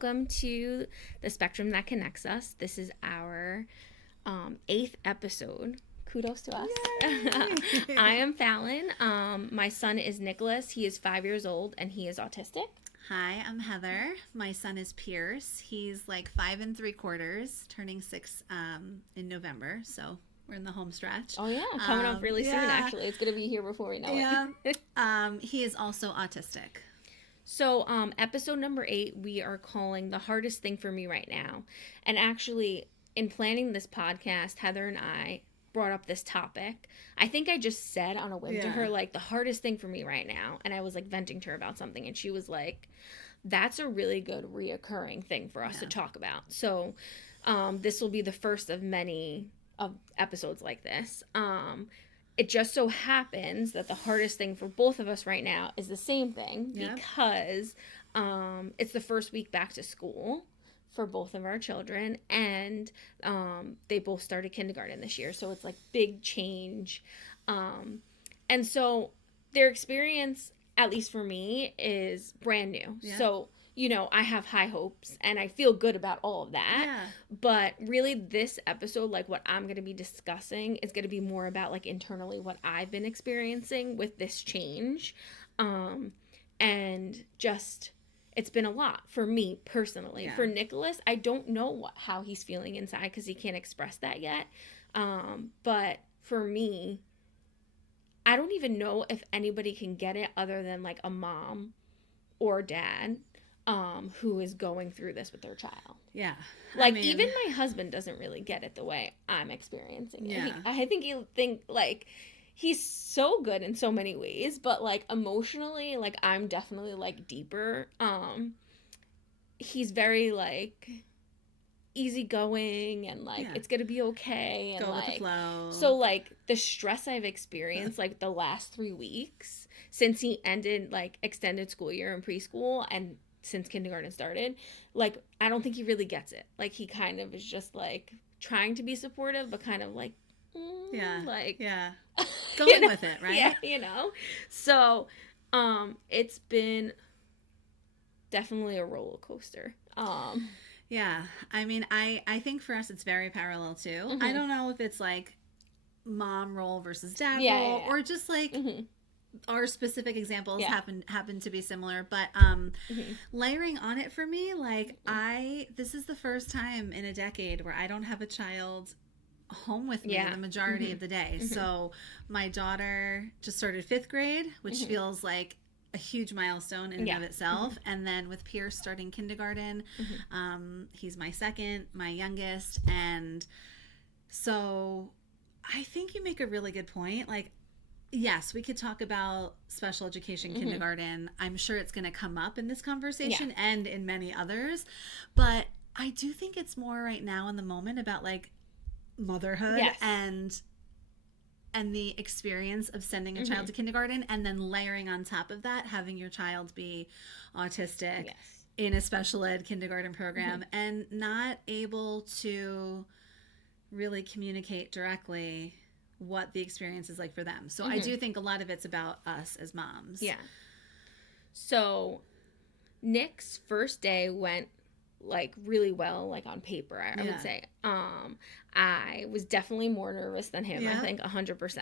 welcome to The Spectrum That Connects Us. This is our 8th episode. Kudos to us. I am Fallon. My son is Nicholas. He is 5 years old and he is autistic. Hi, I'm Heather. My son is Pierce. He's like 5 3/4, turning 6 in November. So we're in the home stretch. Oh yeah, coming up really soon. Actually, it's gonna be here before we know it. He is also autistic. So, episode number 8, we are calling The Hardest Thing for Me Right Now. And actually, in planning this podcast, Heather and I brought up this topic. I think I just said on a whim to her, like, the hardest thing for me right now. And I was, like, venting to her about something. And she was like, that's a really good reoccurring thing for us to talk about. So, this will be the first of many of episodes like this. It just so happens that the hardest thing for both of us right now is the same thing because it's the first week back to school for both of our children, and they both started kindergarten this year, so it's like big change. And so their experience, at least for me, is brand new. So, you know, I have high hopes and I feel good about all of that. But really this episode, like what I'm going to be discussing is going to be more about like internally what I've been experiencing with this change. And just, it's been a lot for me personally. For Nicholas, I don't know how he's feeling inside because he can't express that yet. But for me, I don't even know if anybody can get it other than like a mom or dad who is going through this with their child. Like, I mean, even my husband doesn't really get it the way I'm experiencing it. I think he'll think, like, he's so good in so many ways, but, like, emotionally, like, I'm definitely, like, deeper. He's very, like, easygoing and, like, it's gonna be okay. And, go like, with the flow. So, like, the stress I've experienced, like, the last 3 weeks since he ended, like, extended school year in preschool and since kindergarten started, like, I don't think he really gets it. Like, he kind of is just, like, trying to be supportive, but kind of, like, like... Going with it, right? Yeah, you know? So, it's been definitely a roller coaster. Yeah, I mean, I think for us it's very parallel, too. I don't know if it's, like, mom role versus dad role, or just, like... Our specific examples happen to be similar, but layering on it for me, like this is the first time in a decade where I don't have a child home with me the majority of the day. So my daughter just started 5th grade, which feels like a huge milestone in and of itself. And then with Pierce starting kindergarten, he's my second, my youngest, and so I think you make a really good point. Like, yes, we could talk about special education kindergarten. I'm sure it's going to come up in this conversation and in many others. But I do think it's more right now in the moment about like motherhood and the experience of sending a child to kindergarten, and then layering on top of that, having your child be autistic in a special ed kindergarten program and not able to really communicate directly what the experience is like for them. So I do think a lot of it's about us as moms. Yeah. So Nick's first day went like really well, like on paper, I would say. I was definitely more nervous than him, I think 100%.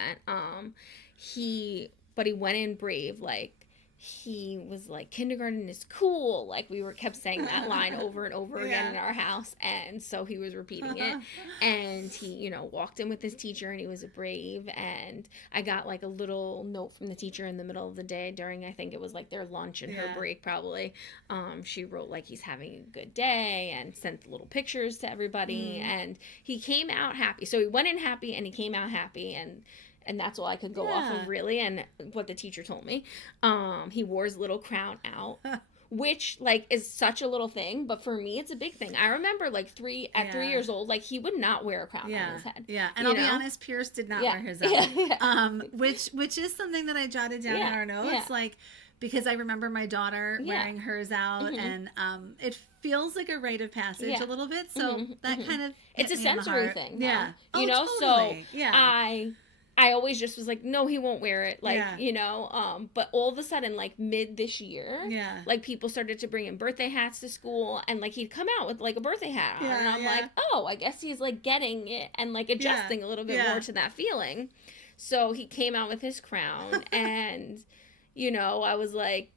But he went in brave. Like, he was like, kindergarten is cool. Like, we kept saying that line over and over again in our house. And so he was repeating it. And he, you know, walked in with his teacher and he was brave. And I got like a little note from the teacher in the middle of the day during, I think it was like their lunch and her break probably. She wrote like, he's having a good day, and sent little pictures to everybody. And he came out happy. So he went in happy and he came out happy, and that's all I could go off of, really, and what the teacher told me. He wore his little crown out, which, like, is such a little thing, but for me, it's a big thing. I remember, like, 3 years old, like, he would not wear a crown on his head. And I'll be honest, Pierce did not wear his out, which is something that I jotted down in our notes, like, because I remember my daughter wearing hers out, and it feels like a rite of passage a little bit, so that kind of it's a sensory thing, you know, totally. so I always just was like, no, he won't wear it. Like, but all of a sudden, like mid this year, like people started to bring in birthday hats to school, and like he'd come out with like a birthday hat on, and I'm like, oh, I guess he's like getting it and like adjusting a little bit more to that feeling. So he came out with his crown, and I was like,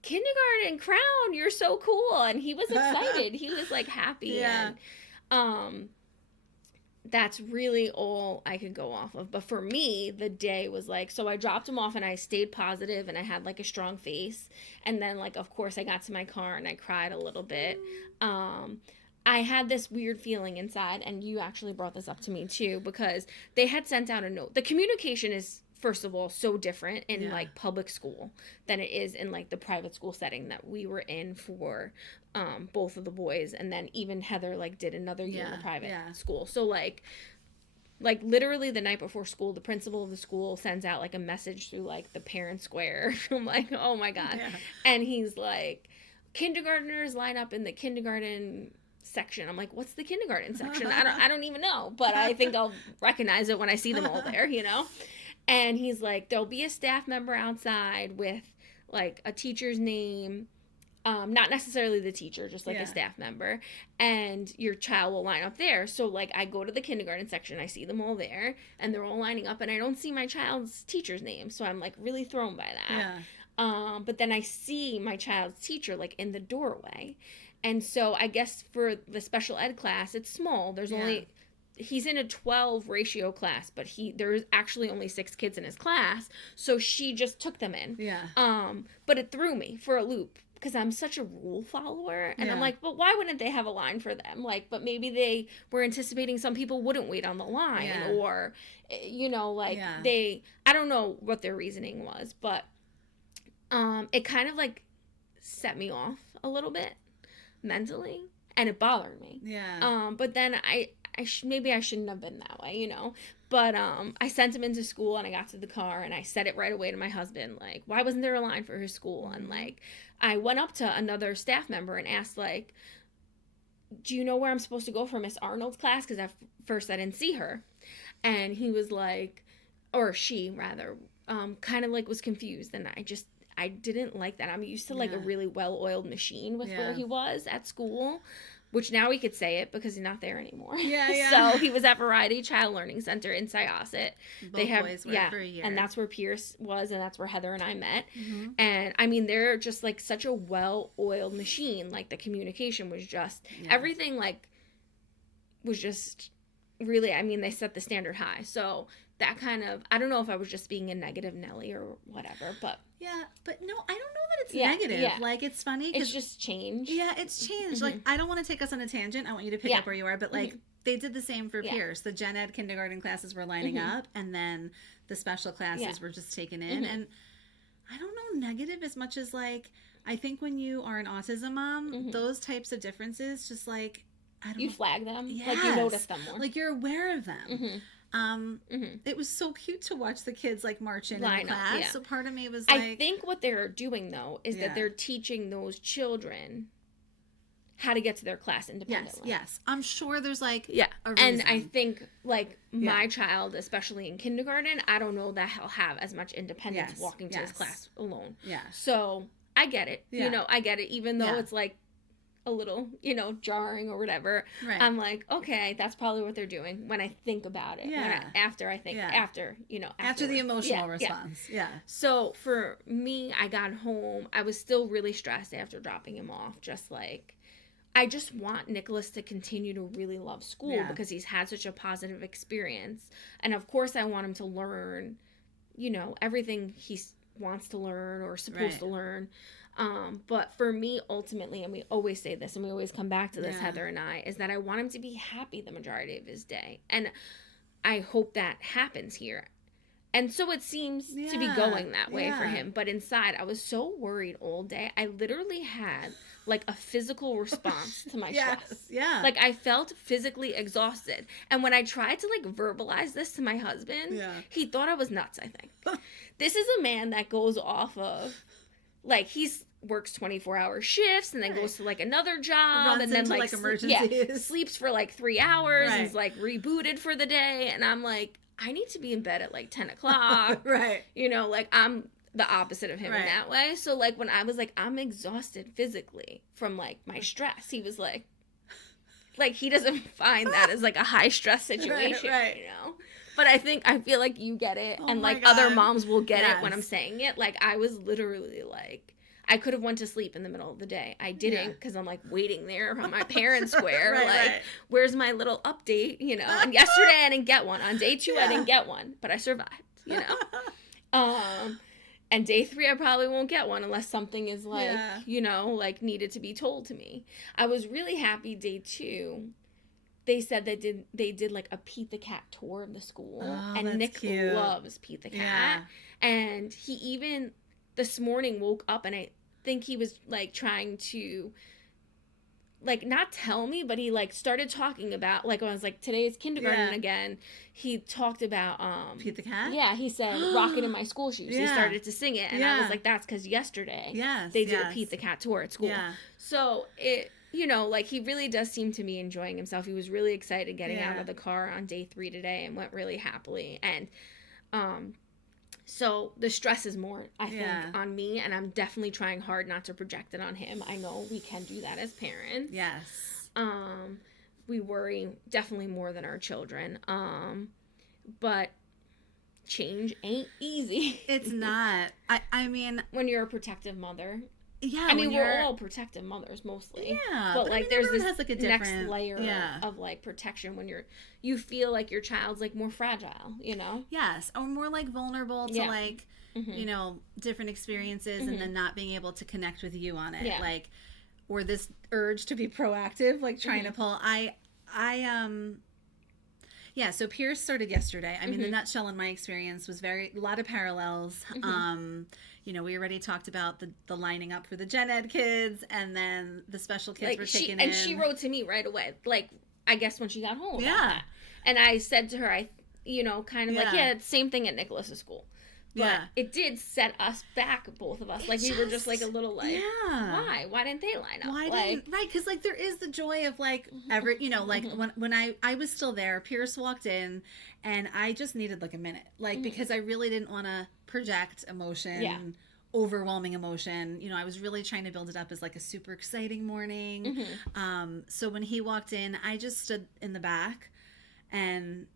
kindergarten crown, you're so cool, and he was excited. He was like happy, and that's really all I could go off of. But for me, the day was like, so I dropped him off and I stayed positive and I had like a strong face. And then like, of course, I got to my car and I cried a little bit. I had this weird feeling inside, and you actually brought this up to me too, because they had sent out a note. The communication is, first of all, so different in like public school than it is in like the private school setting that we were in for both of the boys, and then even Heather like did another year in the private school. So like literally the night before school, the principal of the school sends out like a message through like the parent square. I'm like, oh my god. And he's like, kindergartners line up in the kindergarten section. I'm like, what's the kindergarten section? I don't even know, but I think I'll recognize it when I see them all there, And he's like, there'll be a staff member outside with like a teacher's name, not necessarily the teacher, just like a staff member, and your child will line up there. So like I go to the kindergarten section, I see them all there, and they're all lining up, and I don't see my child's teacher's name, so I'm like really thrown by that. But then I see my child's teacher like in the doorway, and so I guess for the special ed class, it's small. There's only, he's in a 12 ratio class, but there's actually only 6 kids in his class, so she just took them in. But it threw me for a loop, because I'm such a rule follower, and I'm like, but why wouldn't they have a line for them? Like, but maybe they were anticipating some people wouldn't wait on the line, or, I don't know what their reasoning was, but it kind of like set me off a little bit mentally, and it bothered me. But then maybe I shouldn't have been that way, But I sent him into school, and I got to the car, and I said it right away to my husband, like, why wasn't there a line for his school? And like, I went up to another staff member and asked, like, do you know where I'm supposed to go for Miss Arnold's class? Because at first I didn't see her. And he was like, or she rather, kind of like was confused. And I didn't like that. I'm used to like a really well-oiled machine with where he was at school, which now we could say it because he's not there anymore. So he was at Variety Child Learning Center in Syosset. Both boys were for a year. And that's where Pierce was, and that's where Heather and I met. And I mean, they're just like such a well-oiled machine. Like the communication was just, everything like was just really, I mean, they set the standard high. So that kind of, I don't know if I was just being a negative Nelly or whatever, but. Yeah, but no, I don't know that it's negative. Like, it's funny. It's just changed. Yeah, it's changed. Like, I don't want to take us on a tangent. I want you to pick up where you are. But, like, they did the same for Pierce. The gen ed kindergarten classes were lining up, and then the special classes were just taken in. And I don't know negative as much as, like, I think when you are an autism mom, those types of differences just, like, I don't know. You flag them. Yes. Like, you notice them more. Like, you're aware of them. It was so cute to watch the kids like march in class. So part of me was like, I think what they're doing though is that they're teaching those children how to get to their class independently. Yes. I'm sure there's like a reason. And I think like my child, especially in kindergarten, I don't know that he'll have as much independence walking to his class alone. So I get it. I get it, even though it's like a little, jarring or whatever. I'm like, okay, that's probably what they're doing when I think about it. After the emotional response. So for me, I got home, I was still really stressed after dropping him off. Just like, I just want Nicholas to continue to really love school because he's had such a positive experience. And of course I want him to learn, everything he wants to learn or supposed to learn. But for me, ultimately, and we always say this and we always come back to this, Heather and I, is that I want him to be happy the majority of his day. And I hope that happens here. And so it seems to be going that way for him. But inside, I was so worried all day. I literally had like a physical response to my stress. Like I felt physically exhausted. And when I tried to like verbalize this to my husband, he thought I was nuts, I think. This is a man that goes off of, like, he's works 24-hour shifts and then goes to like another job and then like emergencies. Sleeps for like 3 hours and is like rebooted for the day. And I'm like, I need to be in bed at like 10 o'clock. Right. You know, like I'm the opposite of him in that way. So like when I was like, I'm exhausted physically from like my stress, he was like he doesn't find that as like a high stress situation, right. you know? But I feel like you get it, Oh and my like God. other moms will get it when I'm saying it. Like I was literally like, I could have went to sleep in the middle of the day. I didn't because I'm like waiting there on my parents' square. Like, where's my little update? You know. And yesterday I didn't get one. On day 2 I didn't get one, but I survived. You know. And day 3 I probably won't get one unless something is like you know like needed to be told to me. I was really happy day 2. They said they did like a Pete the Cat tour of the school, and Nick cute. Loves Pete the Cat, and he even this morning woke up and I think he was like trying to like not tell me, but he like started talking about like I was like today is kindergarten again. He talked about Pete the Cat. Yeah, he said "Rockin' in My School Shoes." He started to sing it, and I was like, that's because yesterday they did a Pete the Cat tour at school. Yeah. So it. You know, like he really does seem to be enjoying himself. He was really excited getting out of the car on day 3 today and went really happily. And so the stress is more, I think, on me, and I'm definitely trying hard not to project it on him. I know we can do that as parents. Yes. We worry definitely more than our children. But change ain't easy. It's not. I mean, when you're a protective mother. Yeah, I mean, we're all protective mothers mostly. Yeah, but like, I mean, there's this has, like, a next layer of like protection when you feel like your child's like more fragile, you know? Yes, or more like vulnerable to like you know different experiences, and then not being able to connect with you on it, like, or this urge to be proactive, like trying to pull. Yeah, so Pierce started yesterday. I mean, the nutshell in my experience was a lot of parallels. You know, we already talked about the lining up for the gen ed kids, and then the special kids were taken in. And she wrote to me right away, like, I guess when she got home. Yeah. And I said to her, you know, kind of like, it's the same thing at Nicholas's school. But it did set us back, both of us. Like, we were just like a little like, why? Why didn't they line up? Right, because like there is the joy of like you know, like when I was still there, Pierce walked in, and I just needed like a minute, like because I really didn't want to project emotion, overwhelming emotion. You know, I was really trying to build it up as like a super exciting morning. So when he walked in, I just stood in the back, and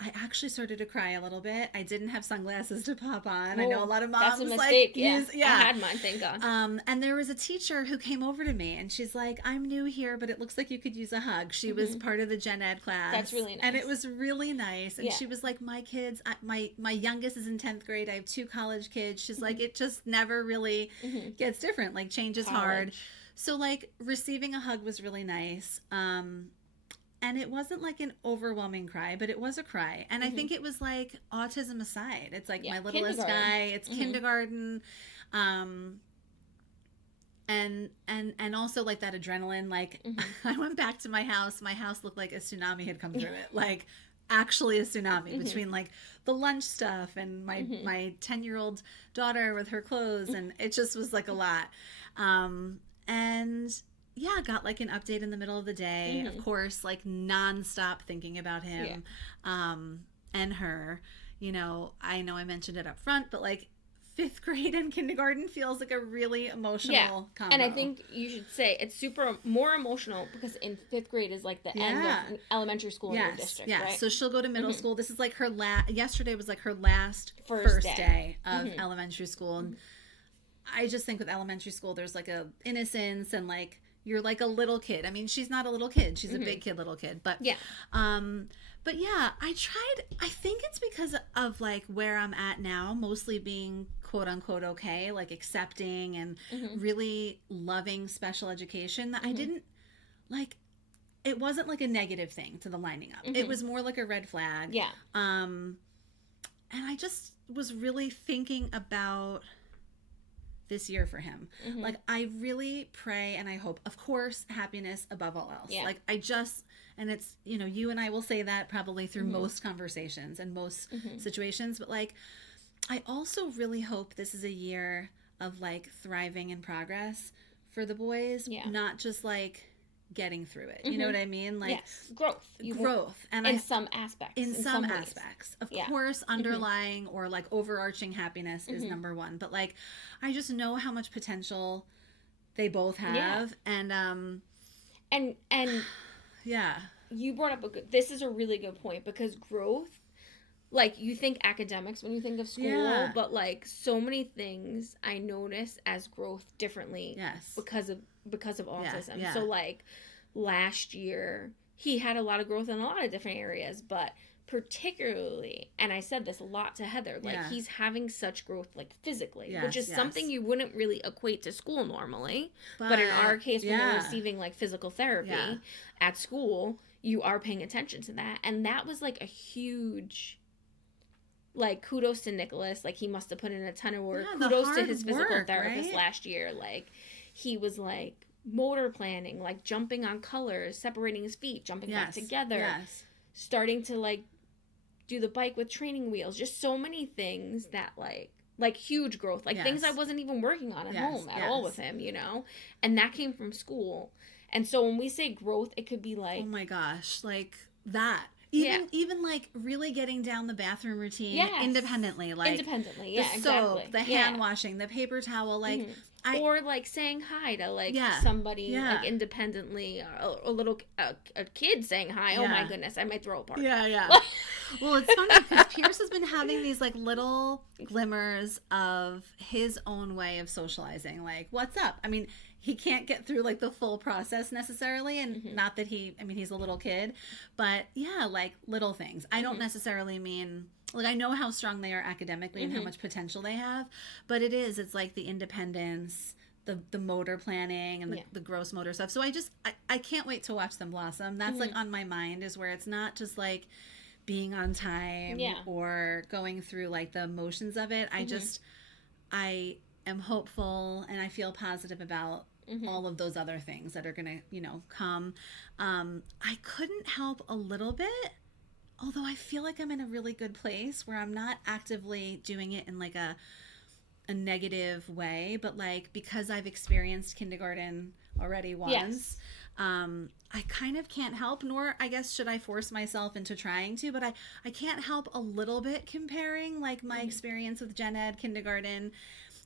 I actually started to cry a little bit. I didn't have sunglasses to pop on. I know a lot of moms that's a mistake. Like use, I had mine, thank God. And there was a teacher who came over to me, and she's like, "I'm new here, but it looks like you could use a hug." She was part of the gen ed class. That's really nice. And it was really nice. And she was like, "My kids, my youngest is in 10th grade. I have 2 college kids." She's like, "It just never really gets different. Like change is hard." So like receiving a hug was really nice. And it wasn't like an overwhelming cry, but it was a cry. And I think it was like autism aside. It's like my littlest guy. It's kindergarten. And also like that adrenaline. Like I went back to my house. My house looked like a tsunami had come through it. Like actually a tsunami between like the lunch stuff and my 10-year-old daughter with her clothes. And it just was like a lot. And yeah, got like an update in the middle of the day. Of course, like nonstop thinking about him and her. You know I mentioned it up front, but like 5th grade and kindergarten feels like a really emotional combo. And I think you should say it's more emotional because in 5th grade is like the end of elementary school in your district, right? So she'll go to middle school. This is like her yesterday was like her last first day of elementary school. And I just think with elementary school, there's like a innocence and like, you're like a little kid. I mean, she's not a little kid. She's a big kid, little kid. But but yeah, I think it's because of like where I'm at now, mostly being quote unquote okay, like accepting and really loving special education, that I didn't like, it wasn't like a negative thing to the lining up. It was more like a red flag. Yeah. And I just was really thinking about this year for him. Like I really pray and I hope, of course, happiness above all else. Like I just, and it's, you know, you and I will say that probably through most conversations and most situations, but like I also really hope this is a year of like thriving and progress for the boys, not just like getting through it. You know what I mean? Like, yes, growth. Growth. And in some aspects. In some aspects. Of course, underlying or like overarching happiness is number one. But like, I just know how much potential they both have. And yeah. You brought up this is a really good point, because growth, like, you think academics when you think of school, but like so many things I notice as growth differently because of autism. So like last year he had a lot of growth in a lot of different areas, but particularly, and I said this a lot to Heather, like he's having such growth like physically, which is something you wouldn't really equate to school normally, but in our case when we're receiving like physical therapy at school, you are paying attention to that. And that was like a huge, like, kudos to Nicholas. Like, he must have put in a ton of work. Kudos to his physical therapist last year. Like, he was like motor planning, like jumping on colors, separating his feet, jumping back together, starting to like do the bike with training wheels. Just so many things that like huge growth, like things I wasn't even working on at home at all with him, you know? And that came from school. And so when we say growth, it could be like, oh my gosh, like that. Even like really getting down the bathroom routine independently, like independently, the soap, the hand washing, the paper towel, like or like saying hi to like somebody like independently, a little a kid saying hi. Oh my goodness, I might throw a party. Well, it's funny because Pierce has been having these like little glimmers of his own way of socializing. Like, what's up? I mean, he can't get through like the full process necessarily, and not that he's a little kid, but like little things. I don't necessarily mean, like, I know how strong they are academically and how much potential they have, but it's like the independence, the motor planning, and the gross motor stuff. So I can't wait to watch them blossom. That's like on my mind, is where it's not just like being on time or going through like the motions of it. I am hopeful, and I feel positive about all of those other things that are gonna come. I couldn't help a little bit, although I feel like I'm in a really good place where I'm not actively doing it in like a negative way, but like, because I've experienced kindergarten already once, I kind of can't help, nor I guess should I force myself into trying to, but I can't help a little bit comparing like my experience with gen ed kindergarten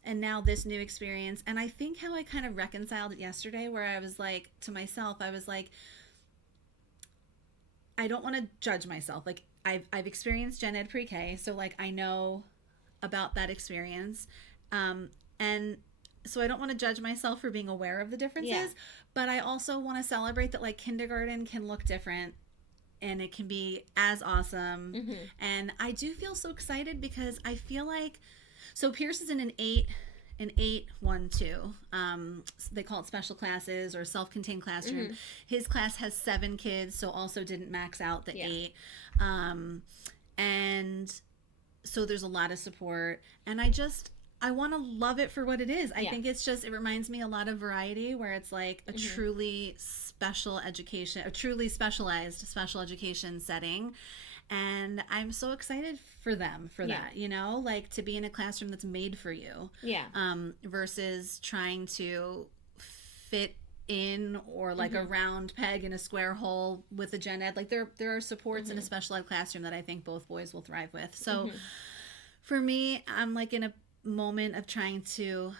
and now this new experience. And I think how I kind of reconciled it yesterday, where I was like to myself, I was like, I don't want to judge myself. Like, I've experienced gen ed pre-K, so like I know about that experience, and so I don't want to judge myself for being aware of the differences, but I also want to celebrate that like kindergarten can look different and it can be as awesome. And I do feel so excited because I feel like, so Pierce is in an 8-1-2. They call it special classes or self-contained classroom. His class has 7 kids, so also didn't max out the 8. And so there's a lot of support, and I want to love it for what it is. I think it reminds me a lot of Variety, where it's like a truly special education, a truly specialized special education setting. And I'm so excited for them for that, like to be in a classroom that's made for you. Versus trying to fit in, or like a round peg in a square hole with a gen ed. Like there are supports in a special ed classroom that I think both boys will thrive with. So for me, I'm like in a moment of trying to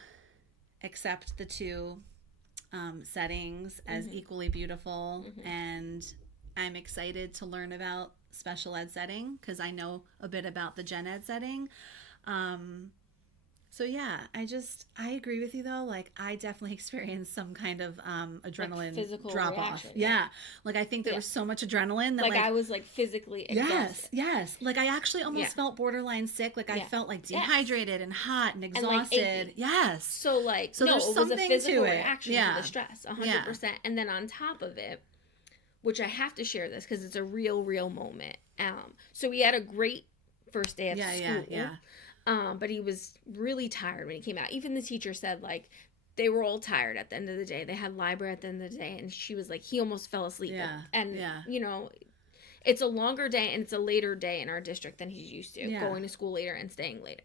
accept the two settings as equally beautiful, and I'm excited to learn about special ed setting because I know a bit about the gen ed setting. So yeah, I agree with you though. Like, I definitely experienced some kind of adrenaline like drop reaction, off. Like, I think there was so much adrenaline that like I was like physically exhausted. Yes. Like, I actually almost felt borderline sick. Like, I felt like dehydrated and hot and exhausted. And, like, So like, so no, it was a physical reaction to the stress, 100%. And then on top of it, which I have to share this because it's a real moment. So we had a great first day of school. But he was really tired when he came out. Even the teacher said, like, they were all tired at the end of the day. They had library at the end of the day, and she was like, he almost fell asleep. And it's a longer day, and it's a later day in our district than he's used to, going to school later and staying later.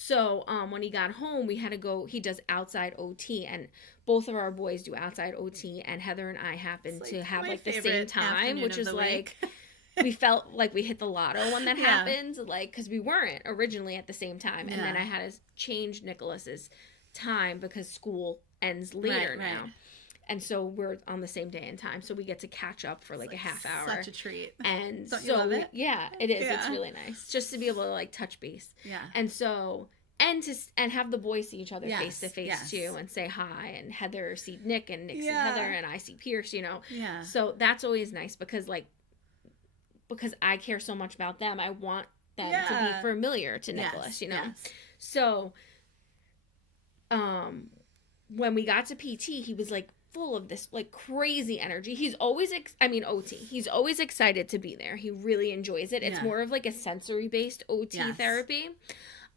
So when he got home, we had to go. He does outside OT, and both of our boys do outside OT, and Heather and I happened to have like the same time, which is like we felt like we hit the lotto when that happened, like because we weren't originally at the same time, and then I had to change Nicholas's time because school ends later now. And so we're on the same day and time, so we get to catch up for like a half hour. Such a treat. And Don't you love it? Yeah, it is. Yeah. It's really nice just to be able to like touch base. Yeah. And so and have the boys see each other face to face too, and say hi, and Heather see Nick, and Nick see Heather, and I see Pierce. Yeah. So that's always nice because I care so much about them. I want them to be familiar to Nicholas. So when we got to PT, he was like full of this like crazy energy. He's always OT. He's always excited to be there. He really enjoys it. It's more of like a sensory based OT therapy.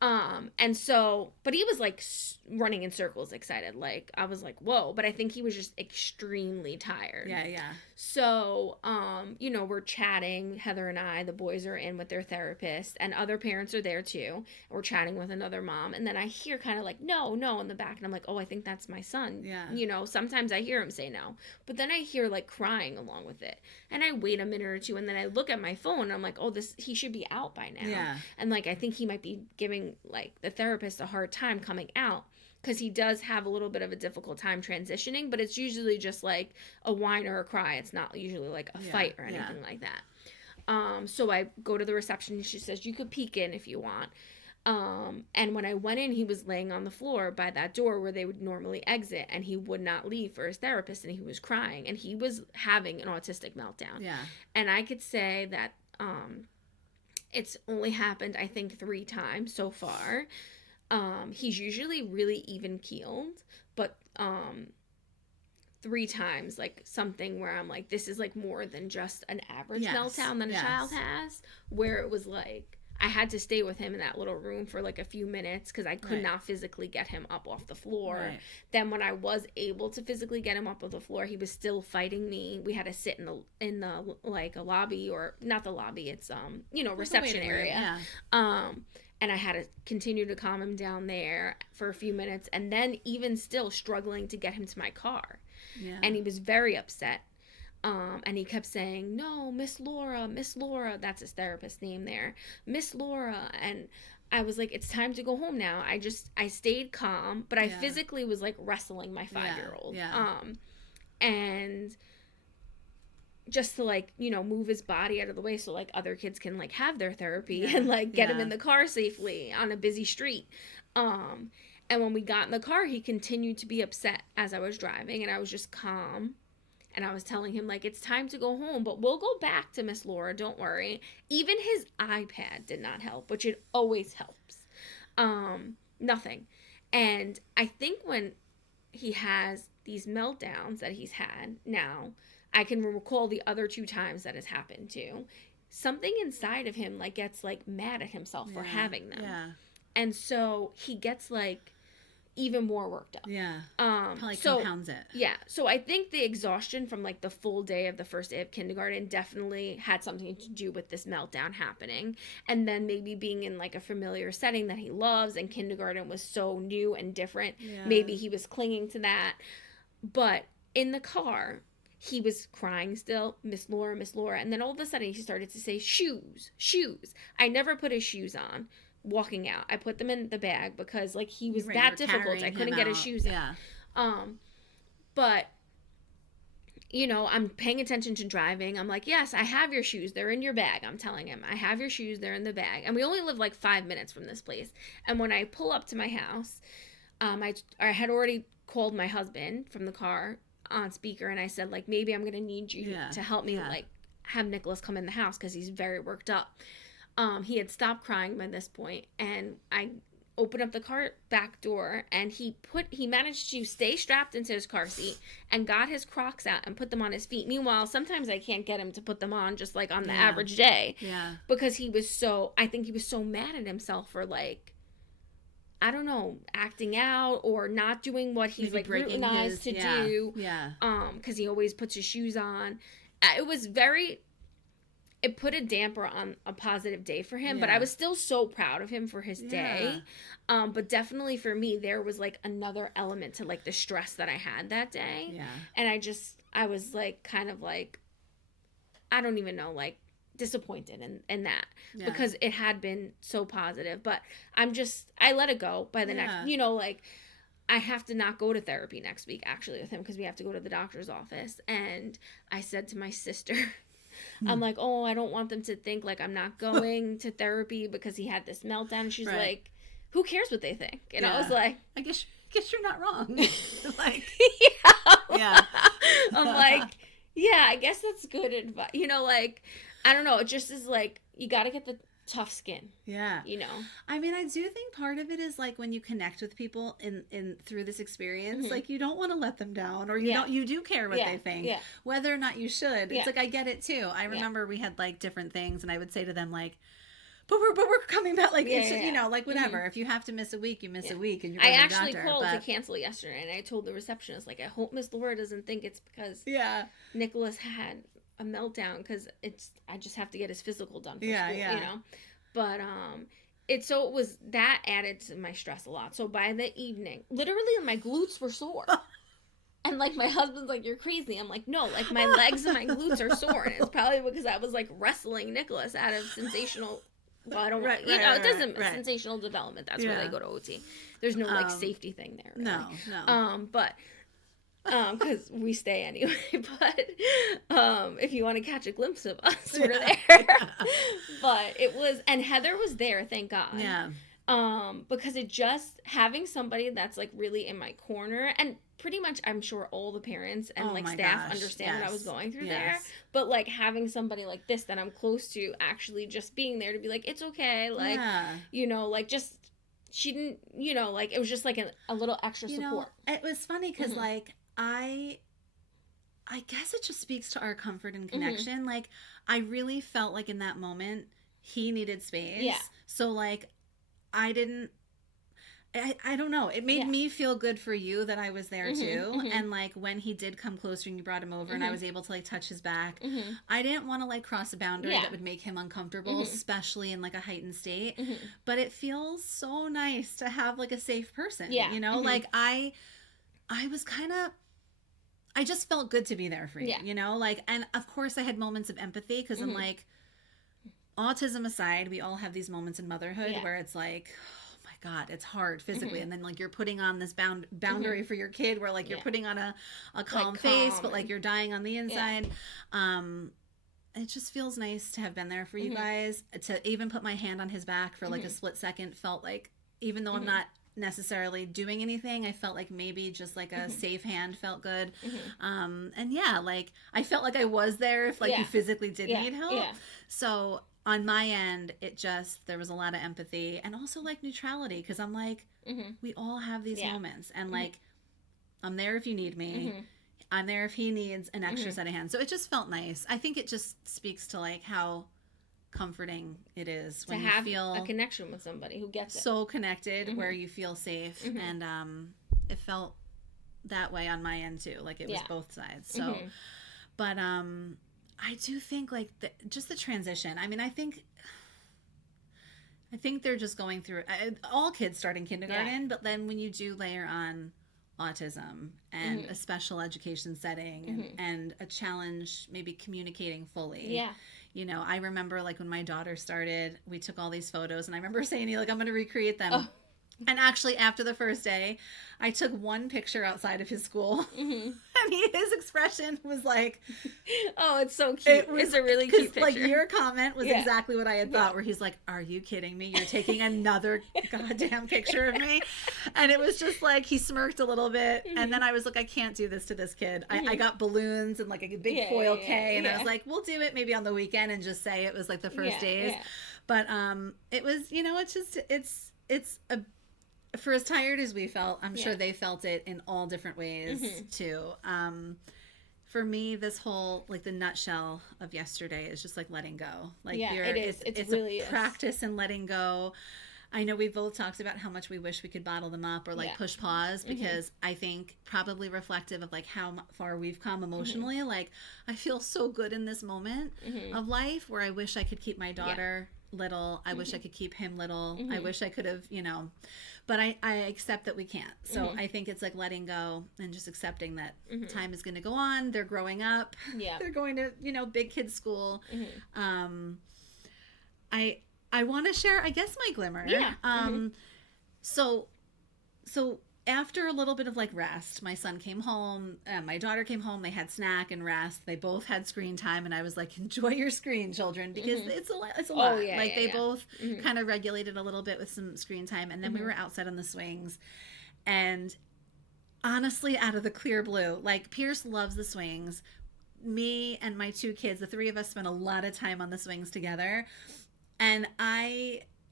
And so, but he was like running in circles excited. Like I was like, whoa, but I think he was just extremely tired. Yeah. So, we're chatting, Heather and I, the boys are in with their therapist, and other parents are there too. We're chatting with another mom, and then I hear kind of like, no, in the back, and I'm like, oh, I think that's my son. Yeah. Sometimes I hear him say no, but then I hear like crying along with it, and I wait a minute or two, and then I look at my phone, and I'm like, oh, he should be out by now. Yeah. And like, I think he might be giving like the therapist a hard time coming out, because he does have a little bit of a difficult time transitioning, but it's usually just like a whine or a cry. It's not usually like a fight or anything like that. So I go to the reception, and she says, you could peek in if you want. And when I went in, he was laying on the floor by that door where they would normally exit, and he would not leave for his therapist, and he was crying, and he was having an autistic meltdown. Yeah. And I could say that it's only happened, I think, 3 times so far. He's usually really even keeled, but 3 times, like something where I'm like, this is like more than just an average meltdown that a child has, where it was like, I had to stay with him in that little room for like a few minutes because I could not physically get him up off the floor. Right. Then when I was able to physically get him up off the floor, he was still fighting me. We had to sit in the like a lobby, or not the lobby, it's reception area. Yeah. And I had to continue to calm him down there for a few minutes, and then even still struggling to get him to my car. Yeah. And he was very upset. And he kept saying, no, Miss Laura, that's his therapist's name there, Miss Laura. And I was like, it's time to go home now. I stayed calm, but I physically was like wrestling my 5-year-old. Yeah. And just to like, move his body out of the way so like other kids can like have their therapy and like get him in the car safely on a busy street. And when we got in the car, he continued to be upset as I was driving, and I was just calm. And I was telling him, like, it's time to go home, but we'll go back to Miss Laura, don't worry. Even his iPad did not help, which it always helps. Nothing. And I think when he has these meltdowns that he's had now, I can recall the other 2 times that has happened too. Something inside of him, like, gets, like, mad at himself for having them. Yeah. And so he gets, like, even more worked up. Yeah. Probably compounds it. Yeah. So I think the exhaustion from like the full day of the first day of kindergarten definitely had something to do with this meltdown happening. And then maybe being in like a familiar setting that he loves, and kindergarten was so new and different. Yeah. Maybe he was clinging to that. But in the car, he was crying still, Miss Laura, Miss Laura. And then all of a sudden he started to say, shoes. I never put his shoes on. Walking out, I put them in the bag because like he was that difficult. I couldn't get his shoes on. But I'm paying attention to driving. I'm like, yes, I have your shoes. They're in your bag. I'm telling him, I have your shoes. They're in the bag. And we only live like 5 minutes from this place. And when I pull up to my house, I had already called my husband from the car on speaker, and I said, like, maybe I'm gonna need you to help me like have Nicholas come in the house because he's very worked up. He had stopped crying by this point, and I opened up the car back door, and he managed to stay strapped into his car seat and got his Crocs out and put them on his feet. Meanwhile, sometimes I can't get him to put them on just like on the average day. Yeah. Because I think he was so mad at himself for like, I don't know, acting out or not doing what he's like routinized to do. Yeah. Because he always puts his shoes on. It was it put a damper on a positive day for him, but Yeah. I was still so proud of him for his day. But definitely for me, there was like another element to like the stress that I had that day. Yeah. And I was like, kind of like, I don't even know, like disappointed in that because it had been so positive. But I let it go by the next, like, I have to not go to therapy next week actually with him because we have to go to the doctor's office. And I said to my sister, I'm like, oh, I don't want them to think like I'm not going to therapy because he had this meltdown. And she's like, who cares what they think? And I was like, I guess you're not wrong. Like, yeah. I'm like, yeah, I guess that's good advice. Like, I don't know. It just is like, you got to get the tough skin. Yeah. I mean, I do think part of it is like when you connect with people in through this experience, like you don't want to let them down, or you do care what they think, whether or not you should. It's like, I get it too. I remember we had like different things, and I would say to them like, but we're coming back, like, like whatever. If you have to miss a week, you miss a week, and you're I actually called to cancel yesterday, and I told the receptionist like, I hope Miss Laura doesn't think it's because Nicholas had a meltdown, because I just have to get his physical done for school, but it was that added to my stress a lot. So by the evening, literally my glutes were sore. And like my husband's like, you're crazy. I'm like, no, like my legs and my glutes are sore, and it's probably because I was like wrestling Nicholas out of sensational, well, I don't it doesn't sensational development. That's where they go to OT. There's no like safety thing there. Really. No. But because we stay anyway. But if you want to catch a glimpse of us, we're there. But it was, and Heather was there, thank God. Yeah. Because it just, having somebody that's like really in my corner, and pretty much I'm sure all the parents and like staff understand what I was going through there, but like having somebody like this that I'm close to actually just being there to be like, it's okay, like, like just, she didn't, like it was just like a little extra support. It was funny because like I guess it just speaks to our comfort and connection. Like, I really felt like in that moment he needed space. So like I don't know. It made me feel good for you that I was there too. And like when he did come closer and you brought him over and I was able to like touch his back, I didn't want to like cross a boundary that would make him uncomfortable, especially in like a heightened state. But it feels so nice to have like a safe person. Like I was kind of, I just felt good to be there for you, like, and of course I had moments of empathy because I'm like, autism aside, we all have these moments in motherhood where it's like, God, it's hard physically. And then like you're putting on this boundary for your kid where like you're putting on a calm face, but like you're dying on the inside. It just feels nice to have been there for you guys. To even put my hand on his back for like a split second felt like, even though I'm not necessarily doing anything, I felt like maybe just like a safe hand felt good. And like I felt like I was there if like you physically did need help. So on my end, there was a lot of empathy and also like neutrality, because I'm like, we all have these moments, and like, I'm there if you need me. I'm there if he needs an extra set of hands. So it just felt nice. I think it just speaks to like how comforting it is when you feel a connection with somebody who gets it. So connected, where you feel safe. And it felt that way on my end too. Like it was both sides. So, but I do think like just the transition. I mean, I think they're just going through, all kids start in kindergarten, but then when you do layer on autism and a special education setting and a challenge, maybe communicating fully. I remember like when my daughter started, we took all these photos, and I remember saying to you, like, I'm going to recreate them. Oh. And actually, after the first day, I took one picture outside of his school, and his expression was like, "Oh, it's so cute! It's a really cute picture." Like your comment was exactly what I had thought. Where he's like, "Are you kidding me? You're taking another goddamn picture of me?" And it was just like he smirked a little bit, and then I was like, "I can't do this to this kid." I got balloons and like a big foil K, and I was like, "We'll do it maybe on the weekend and just say it was like the first days." But it was, it's just it's a. For as tired as we felt, I'm sure they felt it in all different ways too. For me, this whole, like, the nutshell of yesterday is just like letting go. Like, it is. It's really a practice in letting go. I know we both talked about how much we wish we could bottle them up or like push pause, because I think probably reflective of like how far we've come emotionally. Like, I feel so good in this moment of life where I wish I could keep my daughter little. I wish I could keep him little. I wish I could have, but I accept that we can't. So I think it's like letting go and just accepting that time is going to go on. They're growing up. Yeah. They're going to, big kids school. I want to share, I guess, my glimmer. Yeah. So after a little bit of like rest, my son came home, my daughter came home, they had snack and rest. They both had screen time, and I was like, enjoy your screen, children, because it's a lot. They both kind of regulated a little bit with some screen time, and then we were outside on the swings. And honestly, out of the clear blue, like, Pierce loves the swings. Me and my two kids, the three of us, spent a lot of time on the swings together. And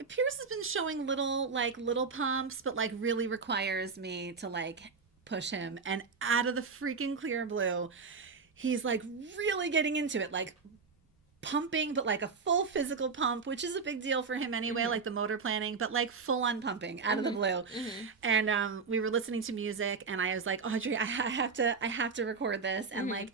Pierce has been showing little pumps, but like really requires me to like push him. And out of the freaking clear blue, he's like really getting into it, like pumping, but like a full physical pump, which is a big deal for him anyway, like the motor planning, but like full on pumping out of the blue. And we were listening to music, and I was like, Audrey, I have to record this. And like,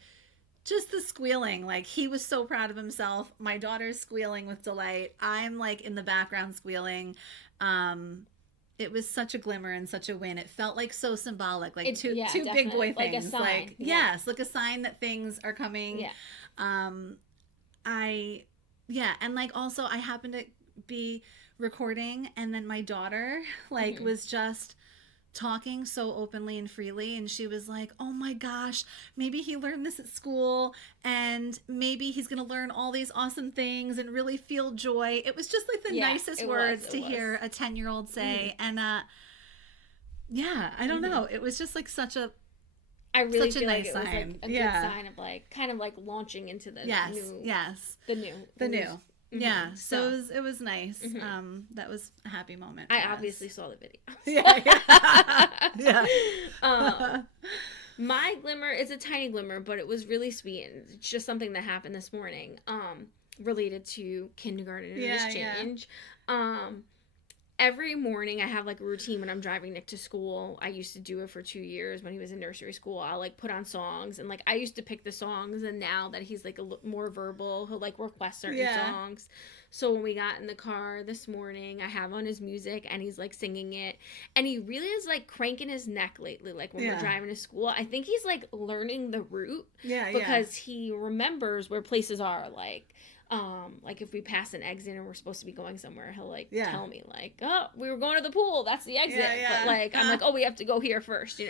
just the squealing, like, he was so proud of himself. My daughter's squealing with delight. I'm like in the background squealing. It was such a glimmer and such a win. It felt like so symbolic, like two big boy things. Like a sign. Like, yes, like a sign that things are coming. Yeah. And like, also I happened to be recording, and then my daughter like was just talking so openly and freely, and she was like, oh my gosh, maybe he learned this at school, and maybe he's gonna learn all these awesome things and really feel joy. It was just like the nicest words to hear a 10-year-old say. And I don't know, it was just like such a nice like sign. It was like a good sign of like kind of like launching into the new. Yeah, so it was nice. That was a happy moment. I obviously saw the video. Yeah. My glimmer is a tiny glimmer, but it was really sweet, and it's just something that happened this morning, related to kindergarten and this change. Every morning I have like a routine when I'm driving Nick to school. I used to do it for 2 years when he was in nursery school. I'll like put on songs, and like I used to pick the songs, and now that he's like more verbal, he'll like request certain songs. So when we got in the car this morning, I have on his music, and he's like singing it, and he really is like cranking his neck lately, like when we're driving to school. I think he's like learning the route because he remembers where places are, like if we pass an exit and we're supposed to be going somewhere, he'll like tell me like, oh, we were going to the pool, that's the exit. But like I'm like, oh, we have to go here first,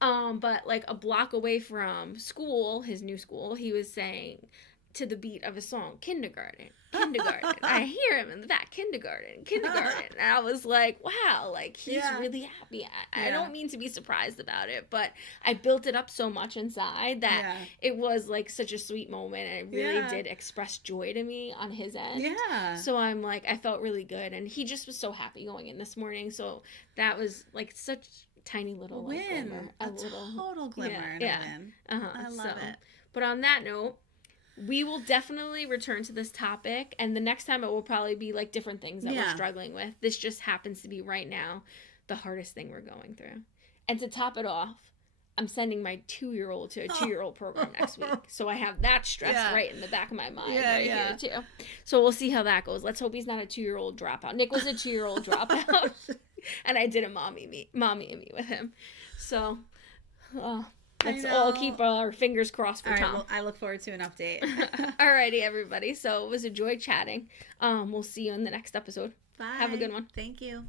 but like a block away from school, his new school, he was saying to the beat of a song, kindergarten. I hear him in the back, kindergarten. And I was like, wow, like he's really happy. I don't mean to be surprised about it, but I built it up so much inside that it was like such a sweet moment, and it really did express joy to me on his end. Yeah. So I'm like, I felt really good, and he just was so happy going in this morning. So that was like such tiny little win. Like, glimmer. A total glimmer and a win. I love it. But on that note, we will definitely return to this topic, and the next time it will probably be like different things that we're struggling with. This just happens to be right now the hardest thing we're going through. And to top it off, I'm sending my 2-year-old to a 2-year-old program next week. So I have that stress right in the back of my mind here too. So we'll see how that goes. Let's hope he's not a 2-year-old dropout. Nick was a 2-year-old dropout, and I did a mommy and me with him. So let's all keep our fingers crossed for Tom. Well, I look forward to an update. Alrighty, everybody. So it was a joy chatting. We'll see you in the next episode. Bye. Have a good one. Thank you.